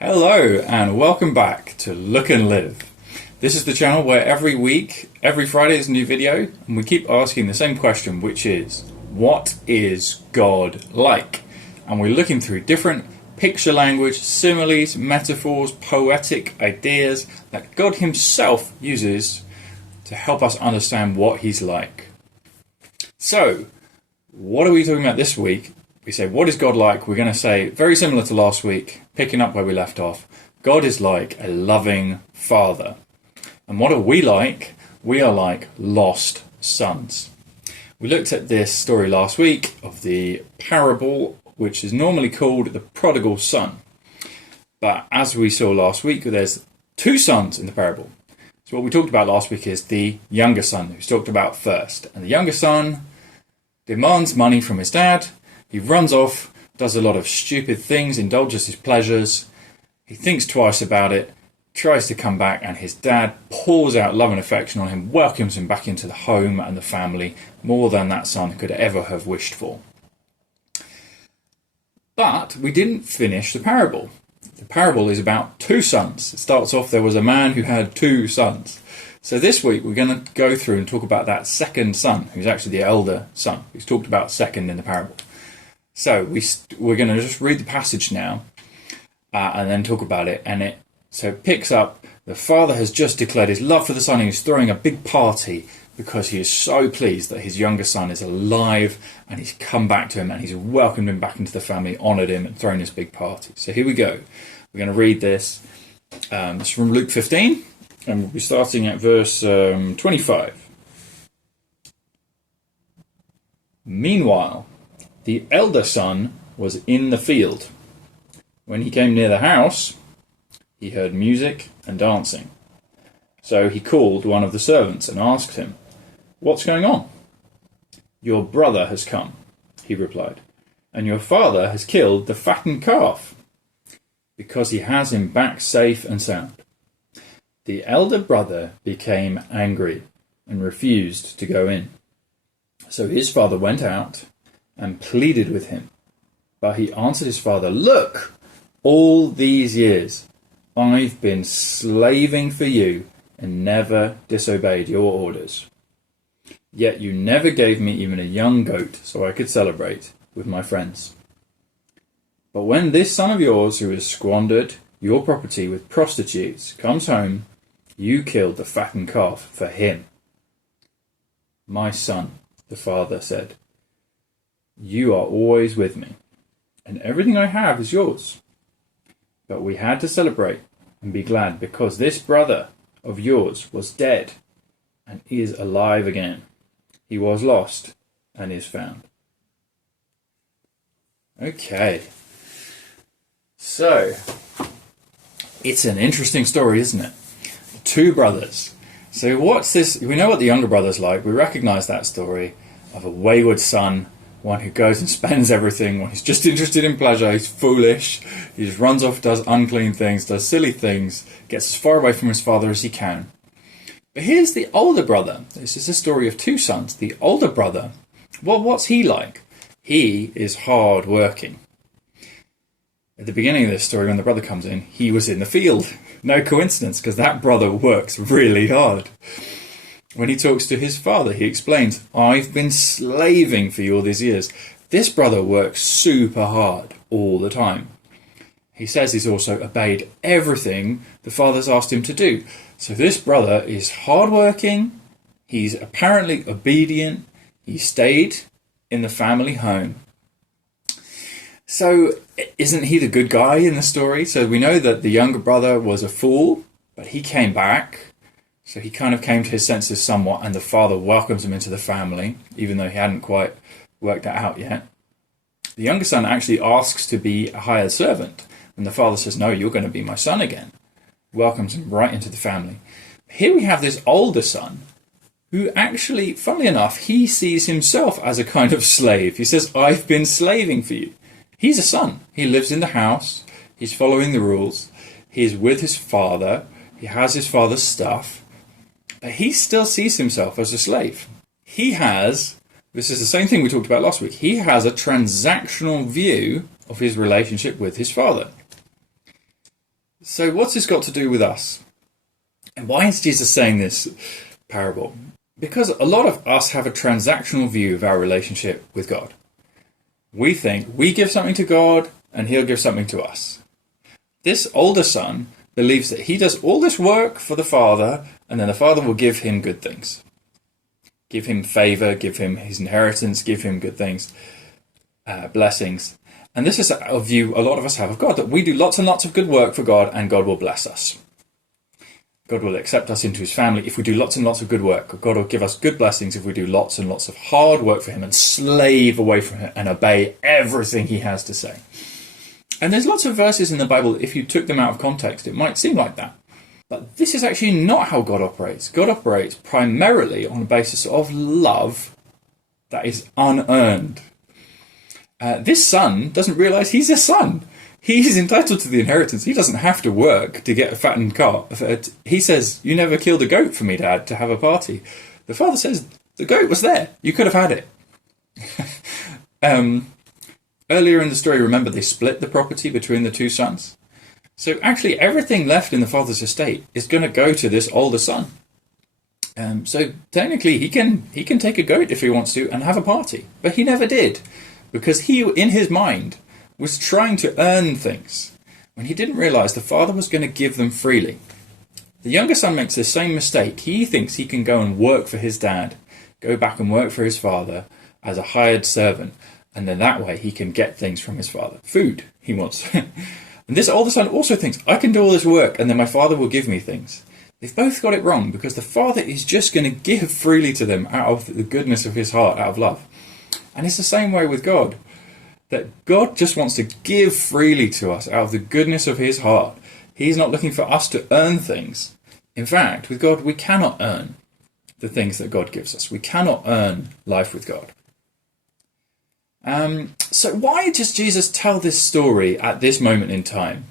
Hello and welcome back to Look and Live. This is the channel where every week, every Friday is a new video, and we keep asking the same question, which is, what is God like? And we're looking through different picture language, similes, metaphors, poetic ideas that God himself uses to help us understand what he's like. So, what are we talking about this week? We say, what is God like? We're going to say, very similar to last week, picking up where we left off, God is like a loving father. And what are we like? We are like lost sons. We looked at this story last week of the parable, which is normally called the prodigal son. But as we saw last week, there's two sons in the parable. So what we talked about last week is the younger son, who's talked about first. And the younger son demands money from his dad. He runs off, does a lot of stupid things, indulges his pleasures. He thinks twice about it, tries to come back, and his dad pours out love and affection on him, welcomes him back into the home and the family, more than that son could ever have wished for. But we didn't finish the parable. The parable is about two sons. It starts off, there was a man who had two sons. So this week we're going to go through and talk about that second son, who's actually the elder son, who's talked about second in the parable. So we're going to just read the passage now and then talk about it. And it picks up, the father has just declared his love for the son. He's throwing a big party because he is so pleased that his younger son is alive and he's come back to him and he's welcomed him back into the family, honoured him and thrown this big party. So here we go. We're going to read this. It's from Luke 15 and we'll be starting at verse 25. Meanwhile, the elder son was in the field. When he came near the house, he heard music and dancing. So he called one of the servants and asked him, "What's going on?" "Your brother has come," he replied, "and your father has killed the fattened calf, because he has him back safe and sound." The elder brother became angry and refused to go in. So his father went out and pleaded with him. But he answered his father, "Look, all these years I've been slaving for you and never disobeyed your orders. Yet you never gave me even a young goat so I could celebrate with my friends. But when this son of yours who has squandered your property with prostitutes comes home, you killed the fattened calf for him." "My son," the father said, "you are always with me, and everything I have is yours. But we had to celebrate and be glad because this brother of yours was dead and is alive again. He was lost and is found." Okay. So, it's an interesting story, isn't it? Two brothers. So what's this? We know what the younger brother's like. We recognize that story of a wayward son, one who goes and spends everything, one who's just interested in pleasure, he's foolish, he just runs off, does unclean things, does silly things, gets as far away from his father as he can. But here's the older brother. This is a story of two sons. The older brother, well, what's he like? He is hard working. At the beginning of this story, when the brother comes in, he was in the field. No coincidence, because that brother works really hard. When he talks to his father, he explains, "I've been slaving for you all these years." This brother works super hard all the time. He says he's also obeyed everything the father's asked him to do. So this brother is hardworking, he's apparently obedient, he stayed in the family home. So isn't he the good guy in the story? So we know that the younger brother was a fool, but he came back. So he kind of came to his senses somewhat, and the father welcomes him into the family, even though he hadn't quite worked that out yet. The younger son actually asks to be a hired servant, and the father says, "No, you're going to be my son again." Welcomes him right into the family. Here we have this older son, who actually, funnily enough, he sees himself as a kind of slave. He says, "I've been slaving for you." He's a son. He lives in the house. He's following the rules. He's with his father. He has his father's stuff. But he still sees himself as a slave. This is the same thing we talked about last week, he has a transactional view of his relationship with his father. So what's this got to do with us? And why is Jesus saying this parable? Because a lot of us have a transactional view of our relationship with God. We think we give something to God and he'll give something to us. This older son believes that he does all this work for the father and then the father will give him good things. Give him favor, give him his inheritance, give him good things, blessings. And this is a view a lot of us have of God, that we do lots and lots of good work for God and God will bless us. God will accept us into his family if we do lots and lots of good work. God will give us good blessings if we do lots and lots of hard work for him and slave away from him and obey everything he has to say. And there's lots of verses in the Bible, if you took them out of context, it might seem like that. But this is actually not how God operates. God operates primarily on the basis of love that is unearned. This son doesn't realize he's a son. He's entitled to the inheritance. He doesn't have to work to get a fattened calf. He says, you never killed a goat for me, Dad, to have a party. The father says, the goat was there. You could have had it. Earlier in the story, remember, they split the property between the two sons. So actually, everything left in the father's estate is going to go to this older son. So technically, he can take a goat if he wants to and have a party. But he never did, because he, in his mind, was trying to earn things when he didn't realize the father was going to give them freely. The younger son makes the same mistake. He thinks he can go and work for his dad, go back and work for his father as a hired servant, and then that way he can get things from his father. Food, he wants. And this older son also thinks, I can do all this work and then my father will give me things. They've both got it wrong, because the father is just going to give freely to them out of the goodness of his heart, out of love. And it's the same way with God. That God just wants to give freely to us out of the goodness of his heart. He's not looking for us to earn things. In fact, with God, we cannot earn the things that God gives us. We cannot earn life with God. So why does Jesus tell this story at this moment in time?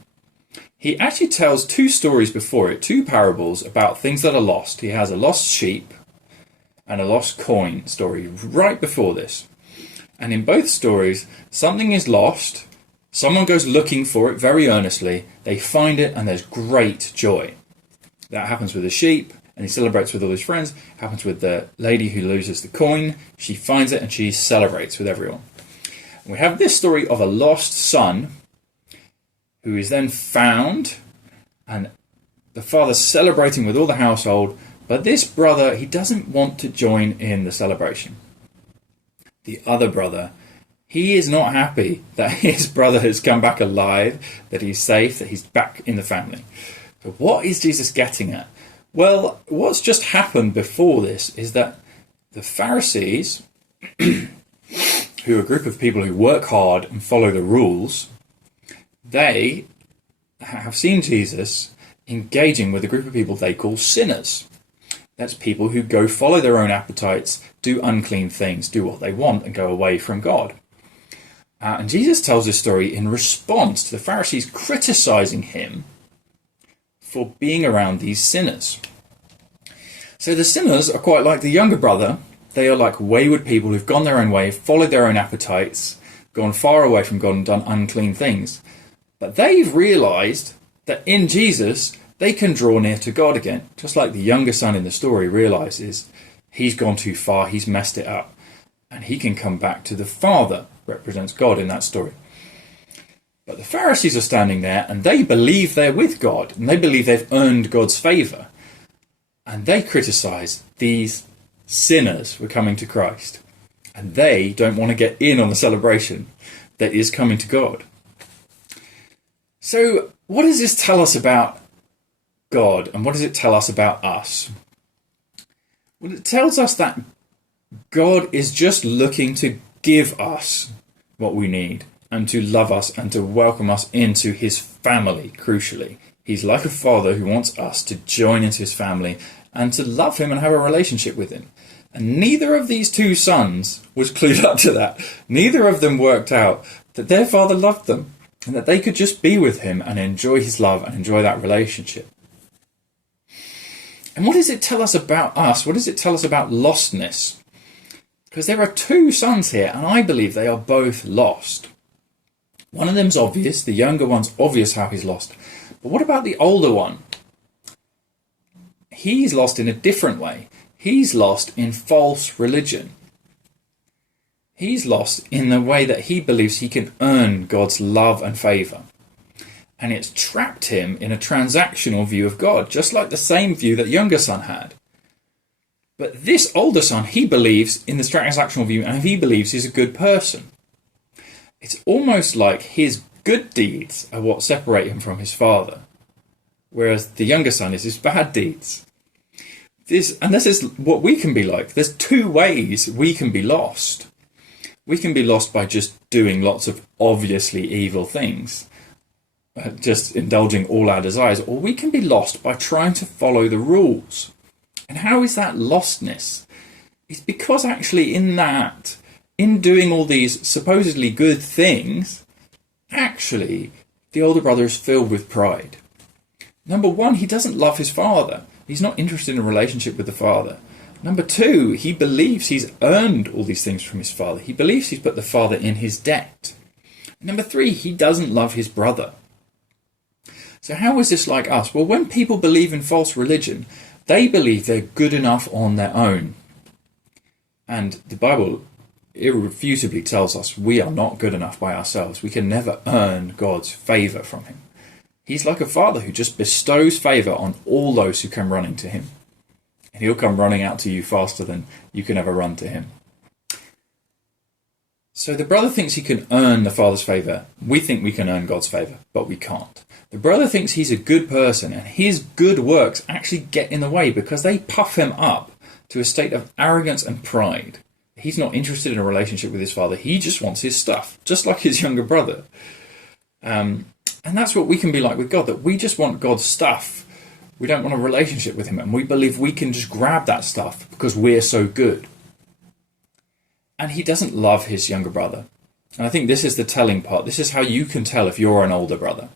He actually tells two stories before it, two parables about things that are lost. He has a lost sheep and a lost coin story right before this. And in both stories, something is lost, someone goes looking for it very earnestly, they find it, and there's great joy. That happens with the sheep, and he celebrates with all his friends. It happens with the lady who loses the coin. She finds it, and she celebrates with everyone. And we have this story of a lost son, who is then found, and the father's celebrating with all the household, but this brother, he doesn't want to join in the celebration. The other brother, he is not happy that his brother has come back alive, that he's safe, that he's back in the family. So what is Jesus getting at? Well, what's just happened before this is that the Pharisees, who are a group of people who work hard and follow the rules, they have seen Jesus engaging with a group of people they call sinners. That's people who go follow their own appetites, do unclean things, do what they want, and go away from God. And Jesus tells this story in response to the Pharisees criticizing him for being around these sinners. So the sinners are quite like the younger brother. They are like wayward people who've gone their own way, followed their own appetites, gone far away from God and done unclean things. But they've realized that in Jesus, they can draw near to God again, just like the younger son in the story realizes he's gone too far, he's messed it up, and he can come back to the Father, represents God in that story. But the Pharisees are standing there, and they believe they're with God, and they believe they've earned God's favour, and they criticize these sinners for coming to Christ, and they don't want to get in on the celebration that is coming to God. So what does this tell us about God, and what does it tell us about us? Well, it tells us that God is just looking to give us what we need, and to love us, and to welcome us into his family, crucially. He's like a father who wants us to join into his family, and to love him and have a relationship with him. And neither of these two sons was clued up to that. Neither of them worked out that their father loved them, and that they could just be with him and enjoy his love and enjoy that relationship. And what does it tell us about us? What does it tell us about lostness? Because there are two sons here, and I believe they are both lost. One of them's obvious, the younger one's obvious how he's lost. But what about the older one? He's lost in a different way. He's lost in false religion. He's lost in the way that he believes he can earn God's love and favour. And it's trapped him in a transactional view of God, just like the same view that younger son had. But this older son, he believes in the transactional view, and he believes he's a good person. It's almost like his good deeds are what separate him from his father, whereas the younger son is his bad deeds. This is what we can be like. There's two ways we can be lost. We can be lost by just doing lots of obviously evil things, just indulging all our desires, or we can be lost by trying to follow the rules. And how is that lostness? It's because actually in doing all these supposedly good things, actually the older brother is filled with pride. Number one, he doesn't love his father. He's not interested in a relationship with the father. Number two, he believes he's earned all these things from his father. He believes he's put the father in his debt. Number three, he doesn't love his brother. So how is this like us? Well, when people believe in false religion, they believe they're good enough on their own. And the Bible irrefutably tells us we are not good enough by ourselves. We can never earn God's favour from him. He's like a father who just bestows favour on all those who come running to him. And he'll come running out to you faster than you can ever run to him. So the brother thinks he can earn the father's favour. We think we can earn God's favour, but we can't. The brother thinks he's a good person, and his good works actually get in the way because they puff him up to a state of arrogance and pride. He's not interested in a relationship with his father. He just wants his stuff, just like his younger brother. And that's what we can be like with God, that we just want God's stuff. We don't want a relationship with him, and we believe we can just grab that stuff because we're so good. And he doesn't love his younger brother. And I think this is the telling part. This is how you can tell if you're an older brother.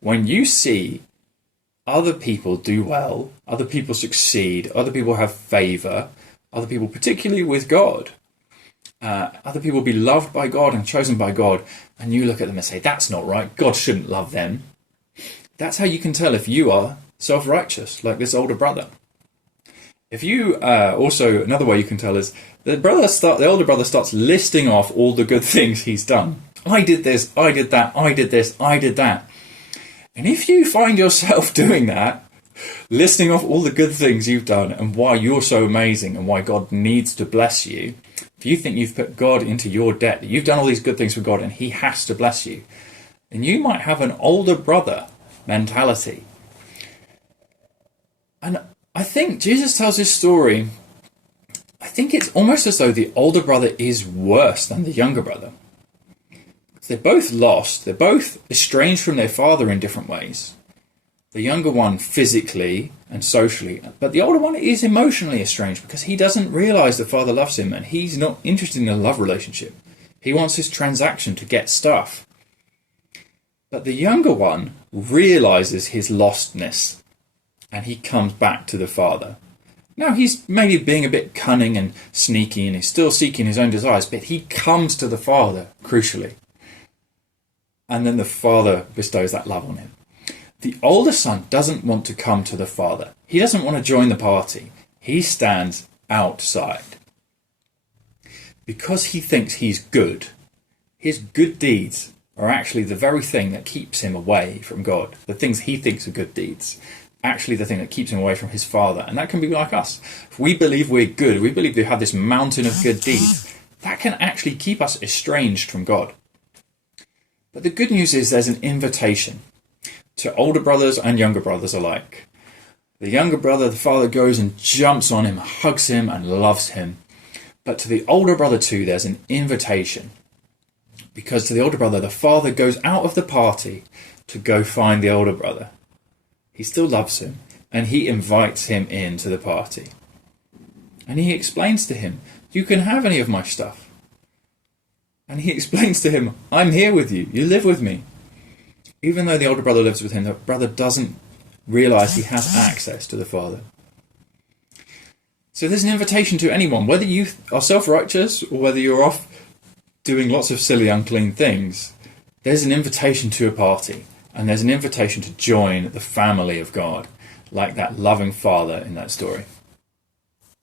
When you see other people do well, other people succeed, other people have favour, other people, particularly with God, other people be loved by God and chosen by God, and you look at them and say, that's not right, God shouldn't love them. That's how you can tell if you are self-righteous, like this older brother. If you, also, another way you can tell is, the older brother starts listing off all the good things he's done. I did this, I did that, I did this, I did that. And if you find yourself doing that, listing off all the good things you've done and why you're so amazing and why God needs to bless you, if you think you've put God into your debt, that you've done all these good things for God and he has to bless you, then you might have an older brother mentality. And I think Jesus tells this story, I think it's almost as though the older brother is worse than the younger brother. They're both lost, they're both estranged from their father in different ways. The younger one physically and socially, but the older one is emotionally estranged because he doesn't realise the father loves him and he's not interested in a love relationship. He wants his transaction to get stuff. But the younger one realises his lostness and he comes back to the father. Now he's maybe being a bit cunning and sneaky and he's still seeking his own desires, but he comes to the father, crucially. And then the father bestows that love on him. The older son doesn't want to come to the father. He doesn't want to join the party. He stands outside. Because he thinks he's good, his good deeds are actually the very thing that keeps him away from God. The things he thinks are good deeds, actually the thing that keeps him away from his father. And that can be like us. If we believe we're good, we believe we have this mountain of good deeds, that can actually keep us estranged from God. But the good news is there's an invitation to older brothers and younger brothers alike. The younger brother, the father goes and jumps on him, hugs him and loves him. But to the older brother too, there's an invitation. Because to the older brother, the father goes out of the party to go find the older brother. He still loves him and he invites him into the party. And he explains to him, you can have any of my stuff. And he explains to him, I'm here with you, you live with me. Even though the older brother lives with him, the brother doesn't realise he has access to the father. So there's an invitation to anyone, whether you are self-righteous or whether you're off doing lots of silly, unclean things. there's an invitation to a party, and there's an invitation to join the family of God, like that loving father in that story.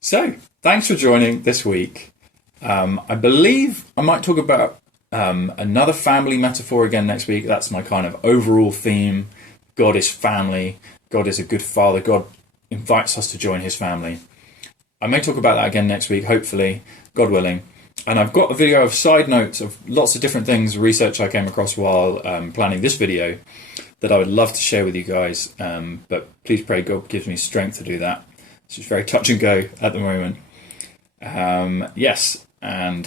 So, thanks for joining this week. I believe I might talk about another family metaphor again next week. That's my kind of overall theme. God is family. God is a good father. God invites us to join his family. I may talk about that again next week, hopefully, God willing. And I've got a video of side notes of lots of different things, research I came across while planning this video that I would love to share with you guys. But please pray God gives me strength to do that. It's just very touch and go at the moment. Yes. And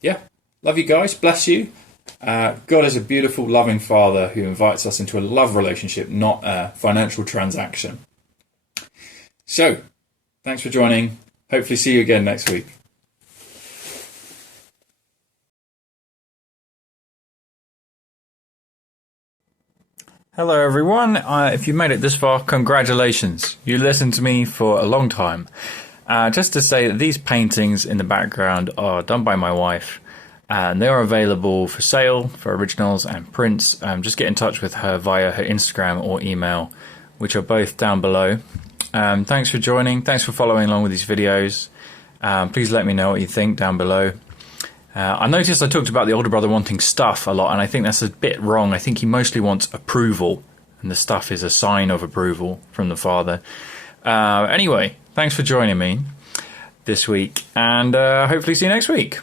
yeah, love you guys. Bless you. God is a beautiful, loving father who invites us into a love relationship, not a financial transaction. So, thanks for joining. Hopefully see you again next week. Hello everyone, if you made it this far, congratulations. You listened to me for a long time. Just to say that these paintings in the background are done by my wife, and they are available for sale for originals and prints. Just get in touch with her via her Instagram or email, which are both down below. Thanks for joining, thanks for following along with these videos. Please let me know what you think down below. I noticed I talked about the older brother wanting stuff a lot, and I think that's a bit wrong. I think he mostly wants approval, and the stuff is a sign of approval from the father. Anyway, thanks for joining me this week, and hopefully see you next week.